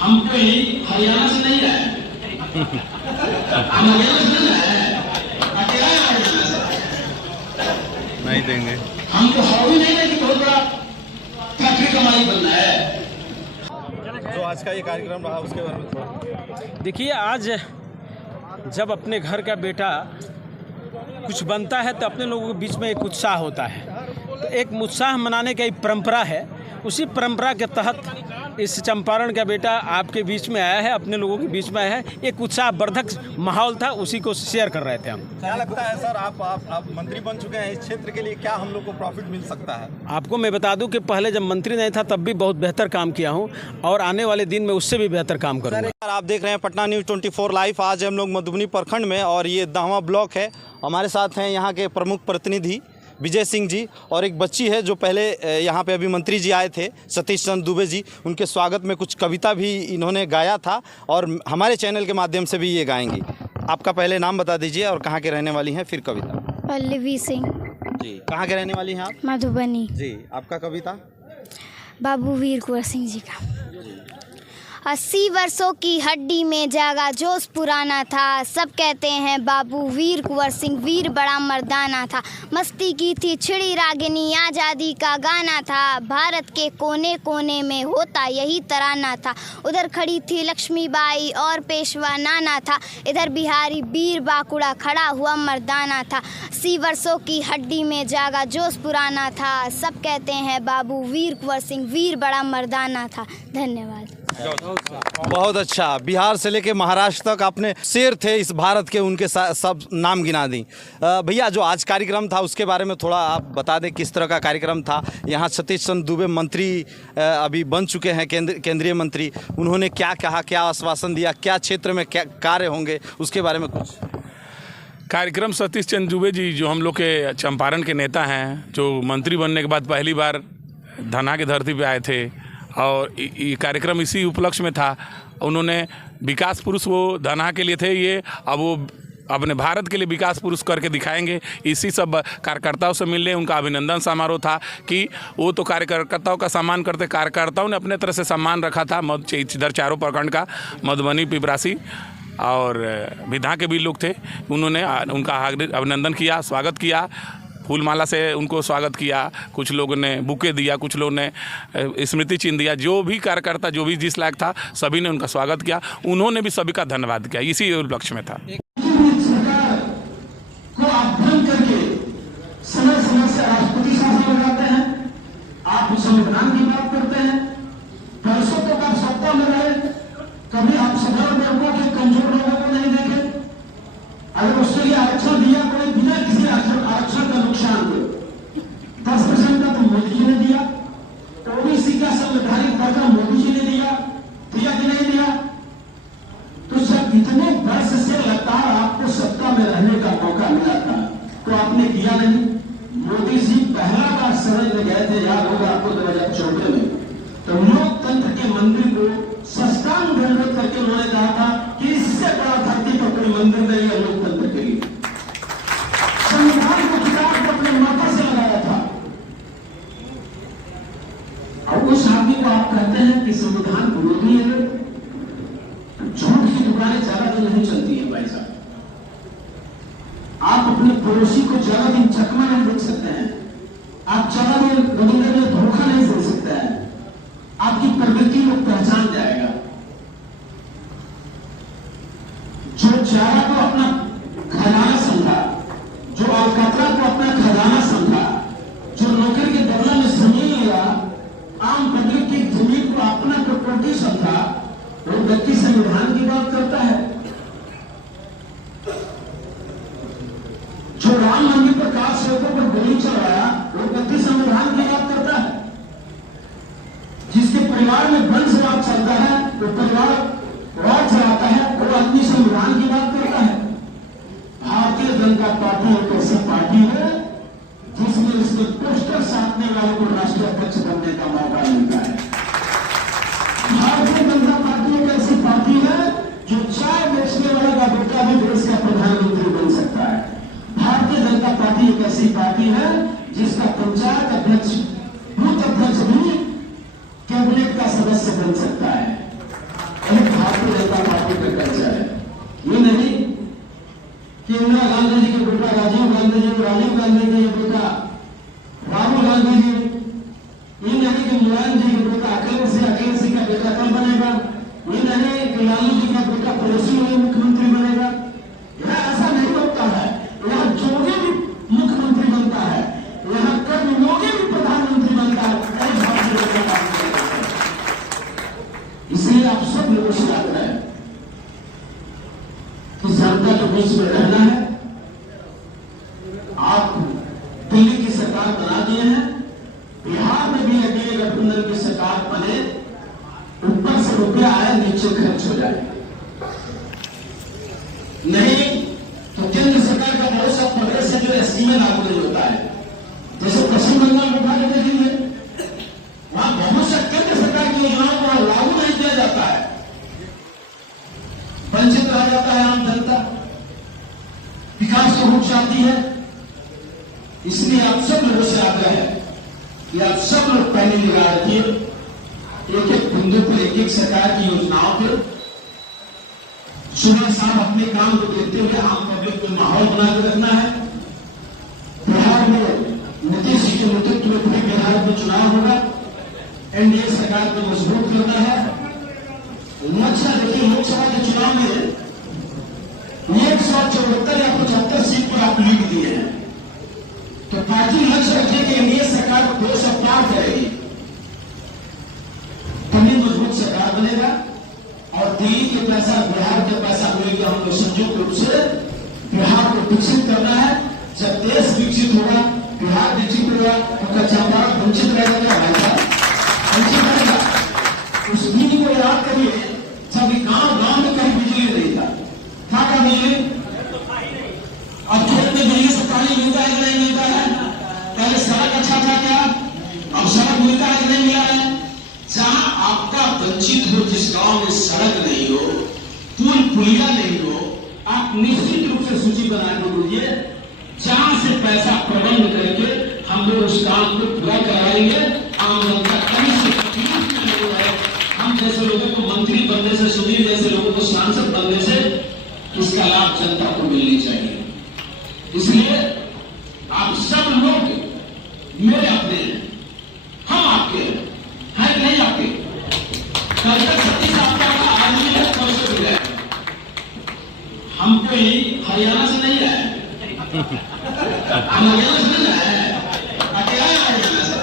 हम कोई हरियाणा से नहीं आए, हम हरियाणा से नहीं आए, अकेला हरियाणा से नहीं देंगे। हमको हॉबी नहीं है कि बहुत बड़ा फैक्ट्री का मालिक बनना है। जो आज का ये कार्यक्रम रहा उसके बारे में थोड़ा देखिए, आज जब अपने घर का बेटा कुछ बनता है तो अपने लोगों के बीच में एक उत्साह होता है। तो एक उत्साह मनाने का एक परंपरा है, उसी परंपरा के तहत इस चंपारण का बेटा आपके बीच में आया है, अपने लोगों के बीच में आया है। एक उत्साहवर्धक माहौल था, उसी को शेयर कर रहे थे हम। क्या लगता है सर, आप मंत्री बन चुके हैं, इस क्षेत्र के लिए क्या हम लोग को प्रॉफिट मिल सकता है? आपको मैं बता दूं कि पहले जब मंत्री नहीं था तब भी बहुत बेहतर काम किया हूं और आने वाले दिन में उससे भी बेहतर काम करूंगा। आप देख रहे हैं पटना न्यूज़ 24 लाइव। आज हम लोग मधुबनी प्रखंड में और ये 10वां ब्लॉक है। हमारे साथ हैं यहाँ के प्रमुख प्रतिनिधि विजय सिंह जी और एक बच्ची है जो पहले यहाँ पे अभी मंत्री जी आए थे, सतीश चंद्र दुबे जी। उनके स्वागत में कुछ कविता भी इन्होंने गाया था और हमारे चैनल के माध्यम से भी ये गाएंगी। आपका पहले नाम बता दीजिए और कहाँ के रहने वाली हैं, फिर कविता। पल्लवी सिंह जी। कहाँ के रहने वाली हैं आप? मधुबनी जी। आपका कविता? बाबू वीर कुंवर सिंह जी का। 80 वर्षों की हड्डी में जागा जोश पुराना था, सब कहते हैं बाबू वीर कुंवर सिंह वीर बड़ा मर्दाना था। मस्ती की थी छिड़ी रागिनी, आज़ादी का गाना था, भारत के कोने कोने में होता यही तराना था। उधर खड़ी थी लक्ष्मीबाई और पेशवा नाना था, इधर बिहारी वीर बाकुड़ा खड़ा हुआ मर्दाना था। 80 वर्षों की हड्डी में जागा जोश पुराना था, सब कहते हैं बाबू वीर कुंवर सिंह वीर बड़ा मर्दाना था। धन्यवाद। बहुत अच्छा। बिहार से लेके महाराष्ट्र तक आपने शेर थे इस भारत के, उनके सब नाम गिना दी। भैया, जो आज कार्यक्रम था उसके बारे में थोड़ा आप बता दें, किस तरह का कार्यक्रम था? यहाँ सतीश चंद्र दुबे मंत्री अभी बन चुके हैं, केंद्रीय मंत्री। उन्होंने क्या कहा, क्या आश्वासन दिया, क्या क्षेत्र में क्या कार्य होंगे, उसके बारे में कुछ? कार्यक्रम सतीश चंद्र दुबे जी जो हम लोग के चंपारण के नेता हैं, जो मंत्री बनने के बाद पहली बार धना की धरती पे आए थे और ये कार्यक्रम इसी उपलक्ष्य में था। उन्होंने विकास पुरुष, वो धना के लिए थे ये, अब वो अपने भारत के लिए विकास पुरुष करके दिखाएंगे। इसी सब कार्यकर्ताओं से मिलने उनका अभिनंदन समारोह था कि वो तो कार्यकर्ताओं का सम्मान करते, कार्यकर्ताओं ने अपने तरह से सम्मान रखा था। इधर चारों प्रखंड का, मधुबनी, पिपरासी और विधा के भी लोग थे। उन्होंने उनका अभिनंदन किया, स्वागत किया, फूलमाला से उनको स्वागत किया। कुछ लोगों ने बुके दिया, कुछ लोगों ने स्मृति चिन्ह दिया। जो भी कार्यकर्ता जो भी जिस लायक था सभी ने उनका स्वागत किया। उन्होंने भी सभी का धन्यवाद किया। इसी उपलक्ष्य में था। सरकार को आप भंग करके समय समय से राष्ट्रपति शासन लगाते हैं, आप संविधान की बात करते हैं, वर्षों तक आप सत्ता में रहे, कभी आप साधारण वर्गों के कमजोर लोगों को नहीं देखे। अगर उसके लिए आरक्षण दिया कोई बिना किसी आरक्षण का नुकसान हुए, 10% का तो मोदी जी ने दिया, ओबीसी का संवैधानिक दर्जा मोदी जी ने दिया कि नहीं दिया? तो जब इतने वर्ष से लगातार आपको सत्ता में रहने का मौका मिला था तो आपने किया नहीं। मोदी जी पहला बार शरण में गए थे, याद होगा आपको 2014 में, तो लोकतंत्र के मंदिर को सस्तांग दंडवत करके उन्होंने कहा था कि इससे बड़ा धरती पर कोई मंदिर नहीं है लोकतंत्र के लिए। संविधान को किताब को अपने माथा से लगाया था और उस आदमी को आप कहते हैं कि संविधान विरोधी है। झूठ की दुकानें ज्यादा दिन नहीं चलती है भाई साहब। आप अपने पड़ोसी को ज्यादा दिन चकमा नहीं दे सकते हैं, आप ज्यादा दिन महीने में धोखा नहीं दे सकते हैं। आपकी प्रवृत्ति को पहचान जाएगा। जो चारा को अपना खजाना समझा, जो अलकतरा को अपना खजाना समझा, जो नौकरी के बदला में जमीन लिया, आम पब्लिक की जमीन को अपना प्रॉपर्टी समझा, वो व्यक्ति संविधान की बात करता है। जो राम मंदिर पर कार सेवकों पर गोली चलाया, वो व्यक्ति संविधान की बात करता है। जिसके परिवार में वंशवाद चलता है, वो परिवार राज चलाता है, वो आदमी संविधान की बात करता है। भारतीय जनता पार्टी एक ऐसी पार्टी है जिसमें इसके पोस्टर साधने वालों को राष्ट्रीय अध्यक्ष बनने का मौका मिलता है। भारतीय जनता पार्टी एक ऐसी पार्टी है जो चाय बेचने वाले का बेटा भी देश का प्रधानमंत्री बन सकता है। भारतीय जनता पार्टी एक ऐसी पार्टी है जिसका पंचायत अध्यक्ष, बूथ अध्यक्ष भी कैबिनेट का सदस्य बन सकता है। कल्चर है। ये नहीं कि इंदिरा गांधी जी के बेटा राजीव गांधी जी, राजीव गांधी के बेटा राहुल गांधी जी, ये नहीं कि मुलायम जी का बेटा अखिलेश सिंह का बेटा कब बनेगा, ये नहीं कि लालू जी का बेटा पड़ोसी मुख्यमंत्री बनेगा। यह ऐसा नहीं होता है। यहाँ जोगी भी मुख्यमंत्री बनता है, यहाँ कर्मयोगी भी प्रधानमंत्री बनता है। इसलिए आप सब लोगों से आग्रह है कि जनता के बीच में रहना है। आप दिल्ली की सरकार बना दिए हैं, बिहार में भी अगले गठबंधन की सरकार बने, ऊपर से रुपया आए नीचे खर्च हो जाए, नहीं तो केंद्र सरकार का भरोसा प्रदेश से जो एसटी में लागू नहीं होता है। जैसे पश्चिम बंगाल में उठा के देखेंगे, वहां बहुत से केंद्र सरकार की योजनाओं को लागू नहीं किया जाता है, वंचित रह जाता है आम जनता, विकास को रुक जाती है। इसलिए आप सब लोगों से आग्रह है कि आप सब लोग पहले निगाह रखिए, एक एक बिंदु पर एक एक सरकार की योजनाओं पर सुबह शाम अपने काम को देखते हुए आम पब्लिक को माहौल बना के रखना है। बिहार में नीतीश जी के नेतृत्व में पूरे बिहार में चुनाव होगा, एनडीए सरकार को मजबूत करना है। लक्ष्य देखिए, लोकसभा के चुनाव में 174 या 75 सीट पर आप लीड दिए हैं, तो पार्टी लक्ष्य रखे कि एनडीए सरकार को 200 पार करेगी, तभी मजबूत सरकार बनेगा और दिल्ली के पैसा बिहार के पैसा मिलेगा। हम लोग संयुक्त रूप से बिहार को विकसित करना है। जब देश विकसित होगा, बिहार विकसित होगा, तो कच्चा माल वंचित रहेगा, वंचित रहेगा। उस दिन को याद करिए जब गांव में कहीं बिजली नहीं था क्या बिजली? अब खेत में बिजली से पानी मिलता है कि नहीं मिलता है? पहले सड़क अच्छा था क्या? अब सड़क मिलता है कि नहीं मिला है? जहां आपका वंचित हो, जिस गांव में सड़क नहीं हो, पुल पुलिया नहीं हो, आप निश्चित रूप से सूची बना के बोलिए, जहां से पैसा प्रबंध करके हम लोग उस काम को पूरा कराएंगे। आम जनता कहीं से तकलीफ नहीं है। हम जैसे लोगों को मंत्री बनने से, सुनील जैसे लोगों को सांसद बनने से इसका लाभ जनता को मिलनी चाहिए। इसलिए आप सब लोग मेरे अपने हैं, हम आपके हैं कि नहीं? आपके कल तक सतीश आपका आदमी है, परसों भी है। हम कोई हरियाणा से नहीं आए, हम हरियाणा से नहीं आए, अकेला है हरियाणा से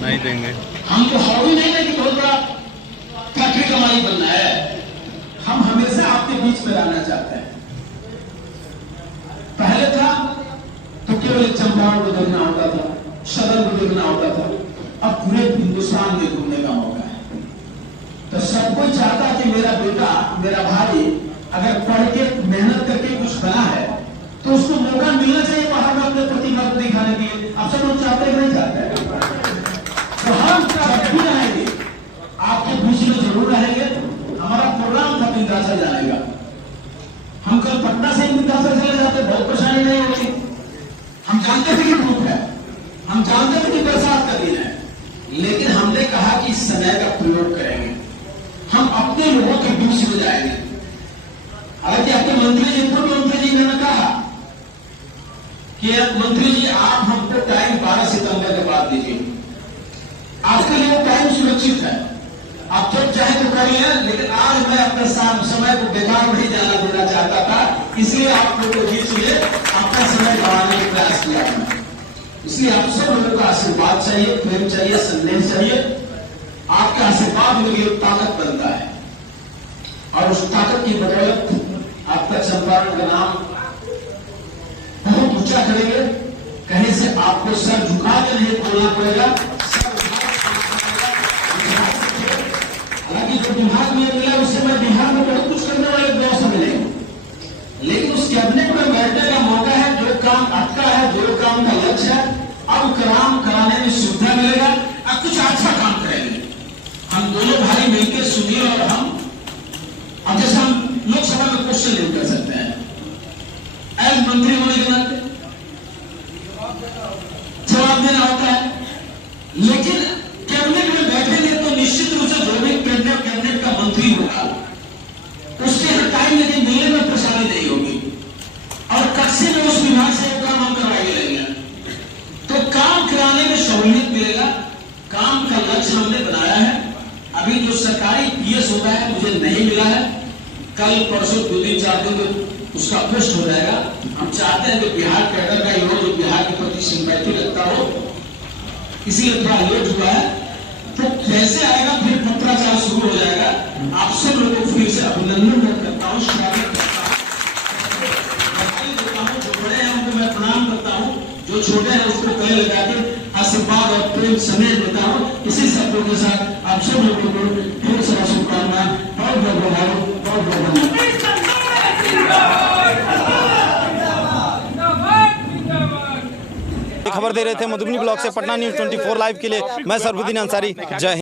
नहीं देंगे। हमको हॉबी नहीं है कि बहुत बड़ा फैक्ट्री का मालिक बनना है। हम हमेशा आपके बीच में रहना चाहते हैं। पहले था तो केवल चंपारण को देखना होता था, सदन को देखना होता था, अब पूरे हिंदुस्तान में घूमने का मौका है। तो सब कोई चाहता है कि मेरा बेटा, मेरा भाई अगर पढ़ के मेहनत करके कुछ बना है तो उसको मौका मिलना चाहिए बाहर में अपने प्रतिभा को दिखाने के लिए। आप सब लोग चाहते हैं नहीं चाहते? तो हम जब भी रहेंगे आपके बीच में जरूर रहेंगे। हमारा प्रोग्राम था विंध्याचल जाने का, हम कल पटना से विंध्याचल चले जाते, बहुत परेशानी नहीं होती। हम जानते थे कि धूप है, हम जानते थे कि बरसात का दिन है, लेकिन हमने कहा कि समय का प्रयोग करेंगे, हम अपने लोगों के बीच में जाएंगे। हालांकि अपने मंत्री जी, पूर्व मंत्री जी ने कहा कि मंत्री जी आप हमको टाइम 12 सितंबर के बाद दीजिए। आज के लिए वो टाइम सुरक्षित है, आप जब चाहे तो करिए, लेकिन आज मैं अपने समय को बेकार नहीं जाना देना चाहता था, इसलिए आप लोगों के बीच में अपना समय बढ़ाने का प्रयास किया था। इसलिए आप सब लोगों का आशीर्वाद चाहिए, प्रेम चाहिए, संदेश चाहिए। आपका आशीर्वाद मेरे लिए ताकत बनता है और उस ताकत की बदौलत आपका चंपारण का नाम बहुत ऊंचा करेंगे। कहीं से आपको सर झुका के नहीं बोलना पड़ेगा। हालांकि जो बिहार में मिला उससे मैं बिहार में बहुत कुछ करने वाले दोस्त मिलेंगे, लेकिन उस कैबिनेट में बैठने का मौका है। जो काम अटका है, जो काम का लक्ष्य है, अब काम कराने में सुविधा मिलेगा और कुछ अच्छा काम करेंगे। हम दोनों भाई मिलकर, सुनील और हम, अब जैसे हम लोकसभा में क्वेश्चन नहीं कर सकते हैं, एज मंत्री होने के नाते जवाब देना होता है, लेकिन कैबिनेट में बैठेंगे तो निश्चित रूप से जो भी कैबिनेट का मंत्री होगा लेकिन जो सरकारी पीएस होता है मुझे नहीं मिला है। कल परसों 2 दिन 4 दिन उसका पोस्ट हो जाएगा। हम चाहते हैं कि बिहार कैडर का युवा जो बिहार के प्रति सिंपैथी रखता हो, इसीलिए थोड़ा लेट हुआ है। तो कैसे आएगा, फिर पत्राचार शुरू हो जाएगा। आप सब लोगों को फिर से अभिनंदन करता हूँ, स्वागत करता हूँ, बधाई देता हूँ। जो बड़े हैं उनको मैं प्रणाम करता हूँ, जो छोटे हैं उसको गले लगा के आशीर्वाद और प्रेम समेत देता हूँ। इसी शब्दों के साथ आप सब लोगों को ढेर सारा शुभकामनाएं, बहुत बहुत बधाई, बहुत बहुत धन्यवाद। खबर दे रहे थे मधुबनी ब्लॉक से पटना न्यूज़ 24 लाइव के लिए मैं सरबुद्दीन अंसारी। जय हिंद।